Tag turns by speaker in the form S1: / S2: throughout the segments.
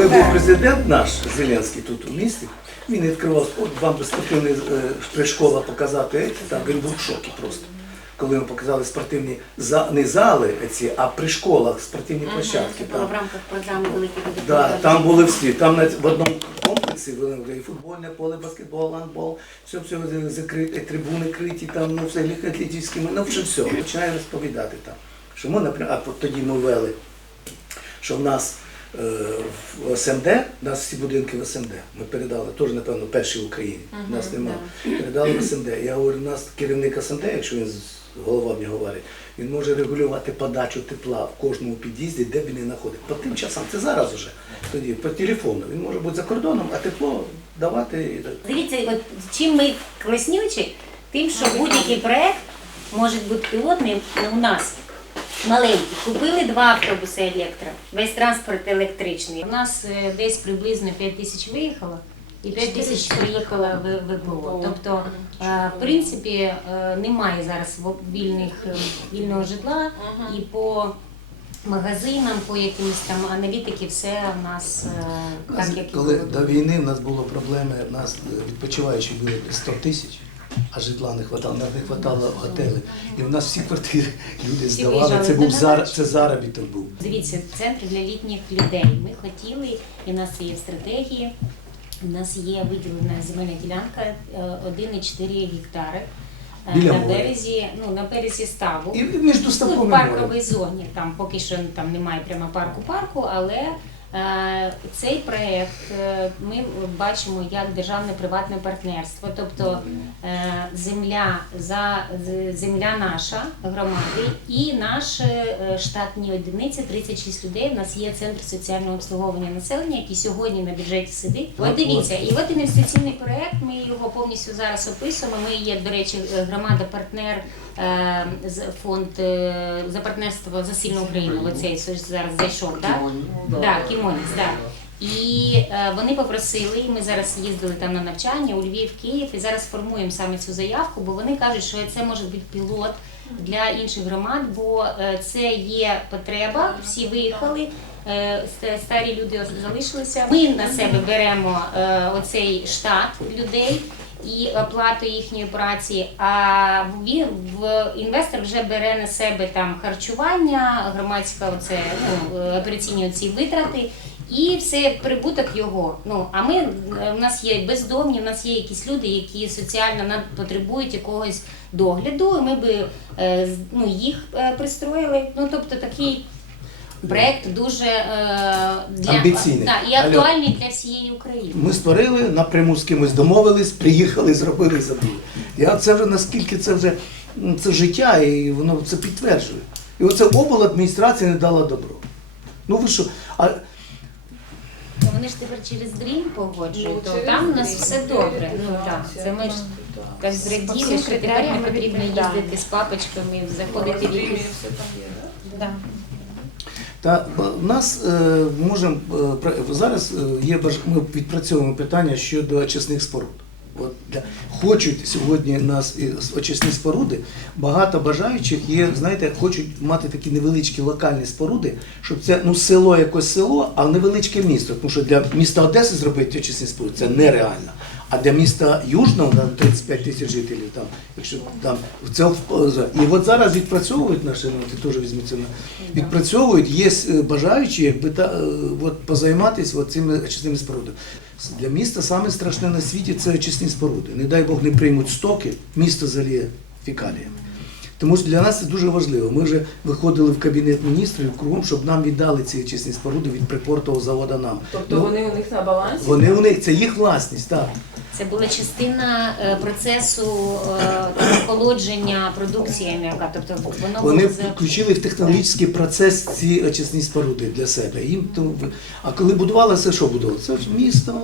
S1: коли був президент наш Зеленський тут у місті, він відкривав, от вам би спортивний е, школа показати, там він був в шокі просто. Коли ми показали спортивні за не зали ці, а при школах спортивні площадки.
S2: Це було
S1: Там,
S2: в рамках програми Великі
S1: да, там були всі. Там навіть в одному комплексі були і футбольне поле, баскетбол, гандбол, все, все закрите, трибуни криті, там ну все легкоатлетичні, ну вже все. Починає розповідати там. Що ми, наприклад, а тоді ми ввели що в нас в СМД, у нас всі будинки в СМД. Ми передали, теж, напевно, перші в Україні. У нас немає. Передали в СМД. Я говорю, у нас керівник СМД, якщо він голова мені говорить, він може регулювати подачу тепла в кожному під'їзді, де б він не знаходить. По тим часам, це зараз уже. Тоді по телефону. Він може бути за кордоном, а тепло давати.
S2: Дивіться, от чим ми класнючі, тим, що будь-який проект може бути пілотним у нас. Маленький. Купили два автобуси електро, весь транспорт електричний. У нас е, десь приблизно 5 тисяч виїхало і 5 тисяч приїхало в ВПО. Тобто, е, в принципі, е, немає зараз в- вільних, вільного житла і по магазинам, по якимось там аналітики, все в нас так, як і
S1: Коли
S2: було.
S1: до війни в нас було проблеми, у нас відпочиваючих було 100 тисяч, а житла не хватало, нас не хватало готелів. І в нас всі квартири люди здавали. Це був
S2: Донбас.
S1: зар, це заробіток був.
S2: Дивіться, центр для літніх людей. Ми хотіли, і в нас є стратегії. У нас є виділена земельна ділянка е, 1,4 гектари е,
S1: Біля
S2: на
S1: моря.
S2: березі, ну на березі ставу.
S1: І між
S2: Ну, в парковій зоні. Там поки що там немає прямо парку парку, але е, цей проект е, ми бачимо як державне приватне партнерство. Тобто е, земля за земля наша громади і наші е, штатні одиниці 36 людей. У нас є центр соціального обслуговування населення, який сьогодні на бюджеті сидить. От дивіться, і от інвестиційний проект. Ми його повністю зараз описуємо. Ми є, до речі, громада-партнер е, з фонд е, за партнерство за сильну Україну. Оцей що зараз зайшов, так? Да, Кімоніс, да. І е, вони попросили, і ми зараз їздили там на навчання у Львів, Київ, і зараз формуємо саме цю заявку, бо вони кажуть, що це може бути пілот для інших громад, бо е, це є потреба, всі виїхали. е, Старі люди залишилися. Ми на себе беремо е, оцей штат людей і оплату їхньої праці. А він в інвестор вже бере на себе там харчування, громадська оце ну е, операційні ці витрати. І все прибуток його. Ну а ми е, в нас є бездомні, в нас є якісь люди, які соціально нам потребують якогось догляду. І ми би е, ну, їх е, пристроїли. Ну тобто такий проект дуже е, для
S1: Амбіційний.
S2: Да, і актуальний для всієї України.
S1: Ми створили, напряму з кимось домовились, приїхали, зробили, забули. Я це вже наскільки це вже це життя, і воно це підтверджує. І оце обладміністрація не дала добро. Ну ви що? А
S2: Ну, Вони ж тепер через дрім погоджують,
S3: Ну,
S2: то
S3: через
S2: там у нас все добре. Ну так,
S3: це
S2: ми ж
S3: так.
S2: зраділи, що тепер не потрібно їздити з папочками, заходити в якісь.
S3: все там є, да?
S4: Да.
S1: Та в нас е, можемо е, зараз е, є ми відпрацьовуємо питання щодо очисних споруд. От для хочуть сьогодні нас очисні споруди. Багато бажаючих є, знаєте, хочуть мати такі невеличкі локальні споруди, щоб це ну село якось село, а невеличке місто. Тому що для міста Одеси зробити очисні споруди це нереально. А для міста Южного там 35 тисяч жителів, там, якщо там це в- і от зараз відпрацьовують наші, ну ти теж візьми це відпрацьовують, є е, бажаючі, якби та е, от позайматися от цими очисними спорудами. Для міста саме страшне на світі це очисні споруди. Не дай Бог не приймуть стоки, місто заліє фекаліями. Тому що для нас це дуже важливо. Ми вже виходили в кабінет міністрів кругом, щоб нам віддали ці очисні споруди від припортового заводу нам.
S3: Тобто
S1: Ну,
S3: вони у них на балансі?
S1: вони у них це їх власність, так.
S2: Це була частина е, процесу е, охолодження продукції м'яка. Тобто воно
S1: Вони
S2: було за-
S1: включили в технологічний процес ці очисні споруди для себе. Їм то в- а коли будувалося, що будувалося? Це ж місто.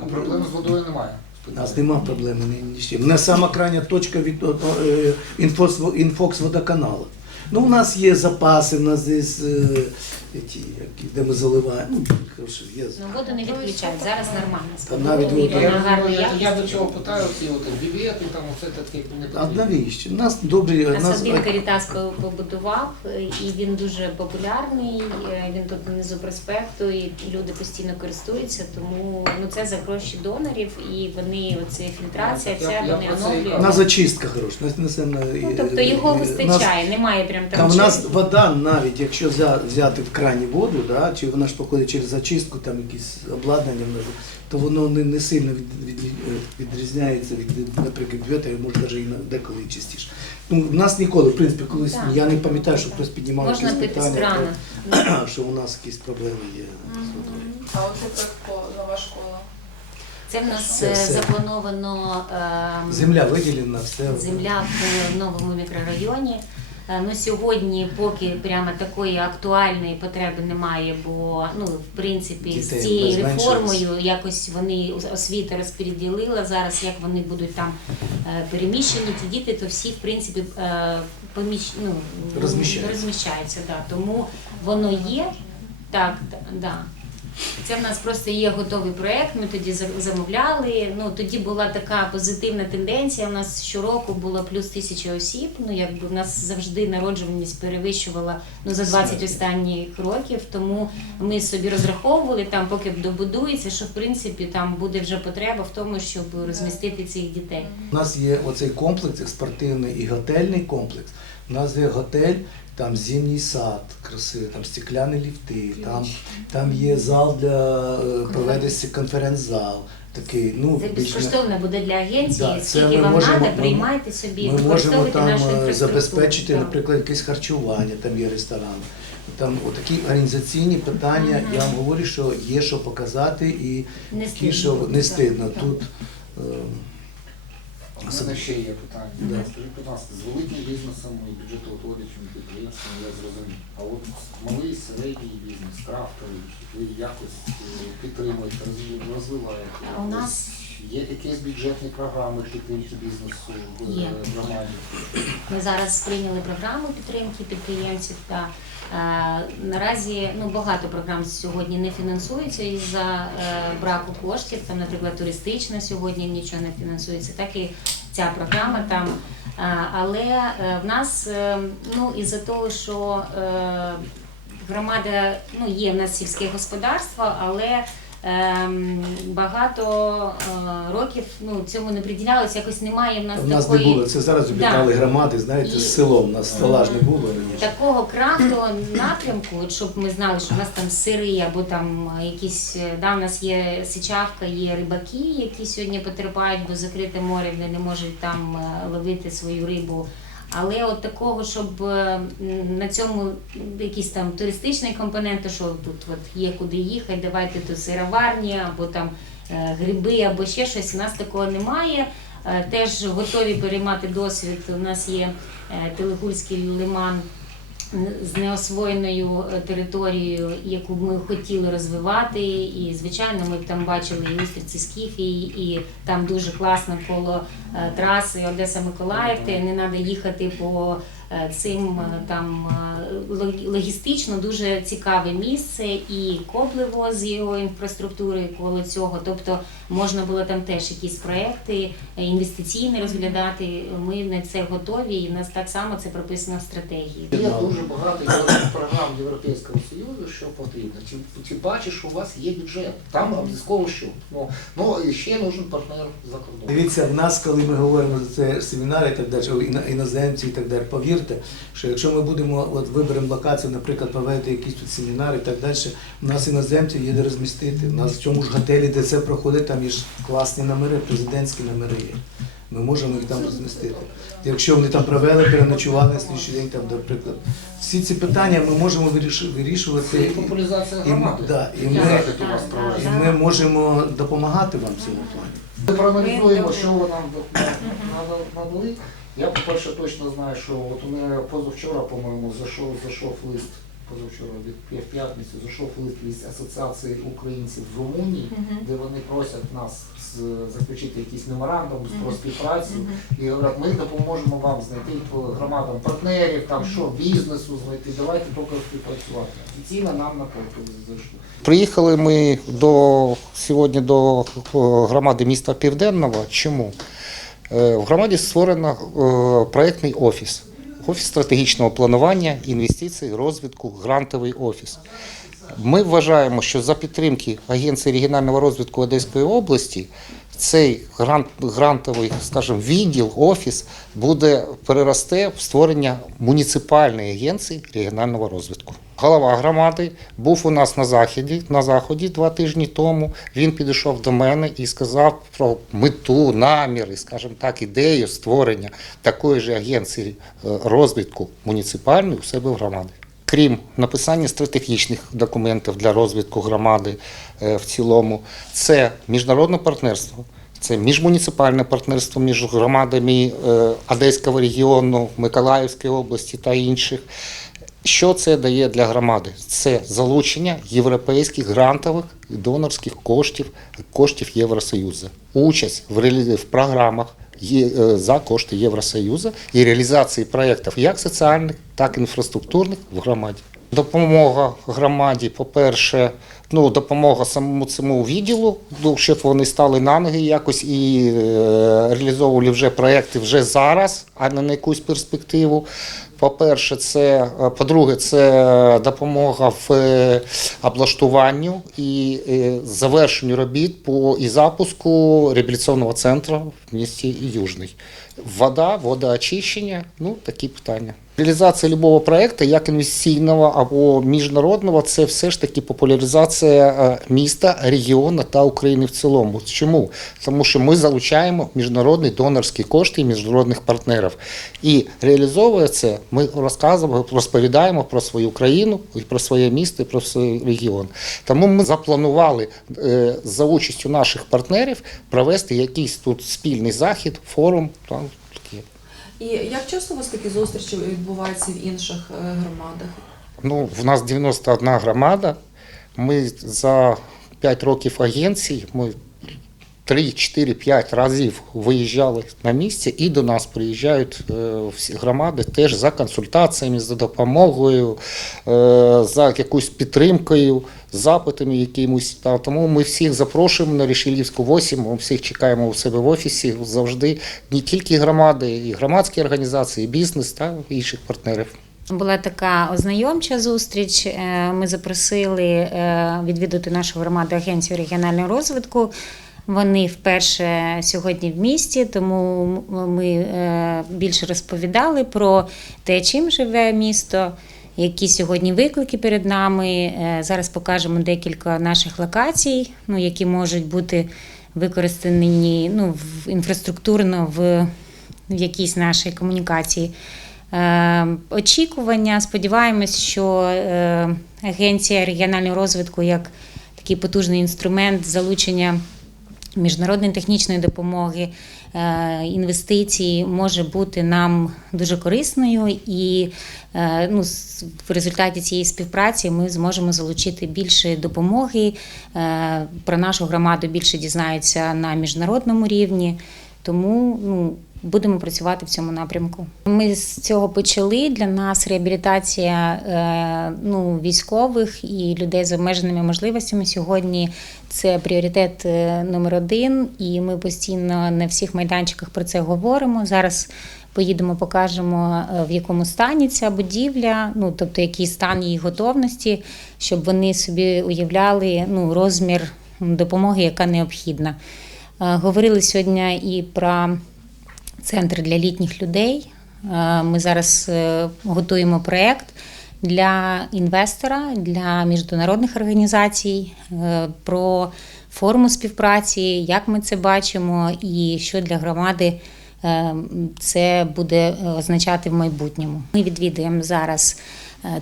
S5: Ну, проблем з водою немає.
S1: У нас нема проблеми ні, з чим. У сама крайня точка від е, інфокс водоканалу. Ну, у нас є запаси, у нас є е, ті, які, де ми заливаємо. Ну, є.
S2: Ну, воду не відключають, зараз нормально.
S1: Та навіть воду-
S5: Я, я, я до чого питаю, ці от бівети, там оце таке не
S1: А навіщо? У нас добрі, у
S2: Нас один Карітас побудував, е, і він дуже популярний. е, Він тут внизу проспекту, і люди постійно користуються. Тому ну це за гроші донорів, і вони оце фільтрація,
S5: Я-
S2: це
S5: я
S2: вони оновлюють.
S1: у нас зачистка хороша.
S2: Ну тобто його вистачає, немає прям там.
S1: Там у нас вода, навіть якщо взяти в крані воду, да, чи вона ж проходить через зачистку, там якісь обладнання, внизу, то воно не, не сильно від, від, відрізняється від, наприклад, бювета, може навіть і на- деколи і частіше. Ну, в нас ніколи, в принципі, колись
S2: Так.
S1: я не пам'ятаю, що хтось піднімав
S2: Можна
S1: якісь питання,
S2: крана.
S1: то, що у нас якісь проблеми є з водою.
S3: А оце проект нова школа.
S2: Це в нас
S1: Це
S2: е,
S1: все.
S2: заплановано ем,
S1: Земля виділена, все.
S2: земля в новому мікрорайоні. Е, Ну, сьогодні поки прямо такої актуальної потреби немає, бо ну, в принципі з цією реформою якось вони освіта розподілила зараз, як вони будуть там е, переміщені, ті діти, то всі в принципі е, поміщ... ну,
S1: Розміщаються.
S2: розміщаються. Да. Тому воно є. Так, да. Це в нас просто є готовий проект. Ми тоді замовляли. Ну тоді була така позитивна тенденція. У нас щороку було плюс тисяча осіб. Ну якби в нас завжди народжуваність перевищувала ну за 20 останніх років. Тому ми собі розраховували там, поки добудується, що в принципі там буде вже потреба в тому, щоб розмістити цих дітей.
S1: У нас є оцей комплекс спортивний і готельний комплекс. У нас є готель, там зимній сад красивий, там стекляні ліфти, там, там є зал для е, проведення конференц-зал. Такий, ну,
S2: Це
S1: більш
S2: безкоштовно буде для агенції.
S1: Да,
S2: Скільки вам
S1: можемо-
S2: треба, приймайте собі,
S1: Ми можемо там е, забезпечити,
S2: Так.
S1: наприклад, якесь харчування, там є ресторан. Там отакі організаційні питання, я вам говорю, що є що показати і
S2: Не стидно
S1: що не стидно.
S2: так.
S1: Тут е,
S5: У мене ще є питання.
S1: Да.
S5: Скажіть, будь ласка, з великим бізнесом і бюджетоутворюючими підприємствами я зрозумів. А от малий середній бізнес, крафтовий, ви якось е, підтримуєте, розвиваєте.
S2: У нас
S5: є якісь бюджетні програми підтримки бізнесу в е, громаді?
S2: Ми зараз прийняли програму підтримки підприємців. Та е, наразі ну багато програм сьогодні не фінансуються із-за е, браку коштів. Там, наприклад, туристична сьогодні нічого не фінансується, так і ця програма там. Але е, в нас е, ну із-за того, що е, громада ну є в нас сільське господарство, але багато е, років ну цьому не приділялося. Якось немає в нас
S1: в нас не було. Це зараз
S2: Да.
S1: громади, знаєте,
S2: І-
S1: з селом. У нас села ж не було раніше.
S2: такого крафтового напрямку, от щоб ми знали, що в нас там сири або там якісь е, да, в нас є сичавка, є рибаки, які сьогодні потерпають, бо закрите море, вони не можуть там е, ловити свою рибу. Але от такого, щоб е, на цьому якийсь там туристичний компонент, що тут от є куди їхати, давайте до сироварні або там е, гриби, або ще щось. У нас такого немає. Е, Теж готові переймати досвід. У нас є Телегульський лиман з неосвоєною е, територією, яку ми хотіли розвивати. І, звичайно, ми там бачили і Устриці Скіфії, і там дуже класно коло е, траси Одеса-Миколаїв, де не треба їхати по цим е, там е, логістично дуже цікаве місце, і Коблево з його інфраструктури коло цього. Тобто можна було там теж якісь проекти е, інвестиційні розглядати. Ми на це готові, і в нас так само це прописано в стратегії.
S5: Є дуже багато програм Європейського Союзу, що потрібно. Чи, чи бачиш, що у вас є бюджет? Там обов'язково що? Ну, ну ще нужен партнер за кордоном.
S1: Дивіться, в нас, коли ми говоримо за це семінари і так далі, іно- іноземці і так далі, повірте, що якщо ми будемо, от виберемо локацію, наприклад, проведете якісь тут семінари і так далі, у нас іноземців є де розмістити. У нас в цьому ж готелі, де це проходить, там є ж класні номери, президентські номери є. Ми можемо їх там розмістити. Якщо вони там провели, переночували на слідчий день, там, наприклад, всі ці питання ми можемо вирішувати.
S5: і популяризація
S1: І,
S5: громади.
S1: да, і, ми, і ми можемо допомагати вам в цьому плані.
S5: Ми проаналізуємо, що ви нам нада- надали. Я, по-перше, точно знаю, що от у мене позавчора, по-моєму, зайшов, зайшов лист позавчора в п'ятницю зайшов лист від Асоціації українців в Румунії, де вони просять нас з- заключити якийсь меморандум про співпрацю і говорять, ми допоможемо вам знайти по громадам партнерів, там що бізнесу знайти. Давайте тільки співпрацювати. Офіційно нам на поки зайшли. Приїхали ми до сьогодні до е, громади міста Південного. Чому? Е, В громаді створено е, проєктний офіс. Офіс стратегічного планування, інвестицій, розвитку, грантовий офіс. Ми вважаємо, що за підтримки Агенції регіонального розвитку Одеської області цей грант, грантовий, скажімо, відділ, офіс буде переросте в створення муніципальної агенції регіонального розвитку. Голова громади був у нас на заході, на заході два тижні тому. Він підійшов до мене і сказав про мету, наміри, скажімо так, ідею створення такої ж агенції е, розвитку муніципальної у себе в громаді. Крім написання стратегічних документів для розвитку громади е, в цілому, це міжнародне партнерство, це міжмуніципальне партнерство між громадами е, Одеського регіону, Миколаївської області та інших. Що це дає для громади? Це залучення європейських грантових і донорських коштів, коштів Євросоюзу, участь в, програмах за кошти Євросоюзу і реалізації проєктів як соціальних, так і інфраструктурних в громаді. Допомога громаді, по-перше, ну, допомога самому цьому відділу, ну, щоб вони стали на ноги якось і е, реалізовували вже проекти вже зараз, а не на якусь перспективу. По-перше, це е, по-друге, це допомога в е, облаштуванню і е, завершенню робіт по і запуску реабілітаційного центру в місті Южний. Вода, водоочищення, ну такі питання. Реалізація любого проекту, як інвестиційного або міжнародного, це все ж таки популяризація міста, регіону та України в цілому. Чому? Тому що ми залучаємо міжнародні донорські кошти міжнародних партнерів. І реалізовує це, ми розказуємо, розповідаємо про свою країну, і про своє місто, і про свій регіон. Тому ми запланували е, за участю наших партнерів провести якийсь тут спільний захід, форум. Там, таке.
S4: І як часто у вас такі зустрічі відбуваються в інших е, громадах?
S5: Ну, в нас 91 громада. Ми за 5 років агенції, ми 3, 4, 5 разів виїжджали на місце і до нас приїжджають е, всі громади теж за консультаціями, за допомогою, е, за якоюсь підтримкою, запитами якимось. Та, тому ми всіх запрошуємо на Рішелівську 8, ми всіх чекаємо у себе в офісі завжди, не тільки громади, і громадські організації, і бізнес та інших партнерів.
S2: Була така ознайомча зустріч. Е, Ми запросили е, відвідати нашу громаду Агенцію регіонального розвитку. Вони вперше сьогодні в місті, тому ми е, більше розповідали про те, чим живе місто, які сьогодні виклики перед нами. Е, Зараз покажемо декілька наших локацій, ну, які можуть бути використані ну, інфраструктурно в, в якійсь нашій комунікації. Е, Очікування. Сподіваємось, що е, Агенція регіонального розвитку як такий потужний інструмент залучення міжнародної технічної допомоги, інвестиції інвестицій може бути нам дуже корисною, і е, ну, в результаті цієї співпраці ми зможемо залучити більше допомоги. е, Про нашу громаду більше дізнаються на міжнародному рівні. Тому ну, будемо працювати в цьому напрямку. Ми з цього почали. Для нас реабілітація е, ну, військових і людей з обмеженими можливостями сьогодні це пріоритет е, номер один, і ми постійно на всіх майданчиках про це говоримо. Зараз поїдемо, покажемо, е, в якому стані ця будівля, ну тобто який стан її готовності, щоб вони собі уявляли ну, розмір допомоги, яка необхідна. Говорили сьогодні і про центр для літніх людей. Е, Ми зараз е, готуємо проєкт для інвестора, для міжнародних організацій е, про форму співпраці, як ми це бачимо, і що для громади це буде означати в майбутньому. Ми відвідуємо зараз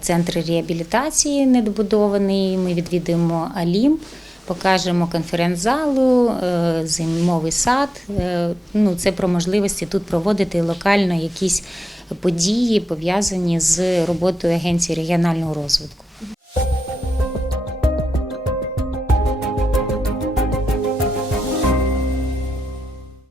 S2: центр реабілітації недобудований. Ми відвідуємо Алімп. Покажемо конференц-залу, е, зимовий сад. Е, Ну, це про можливості тут проводити локально якісь події пов'язані з роботою агенції регіонального розвитку.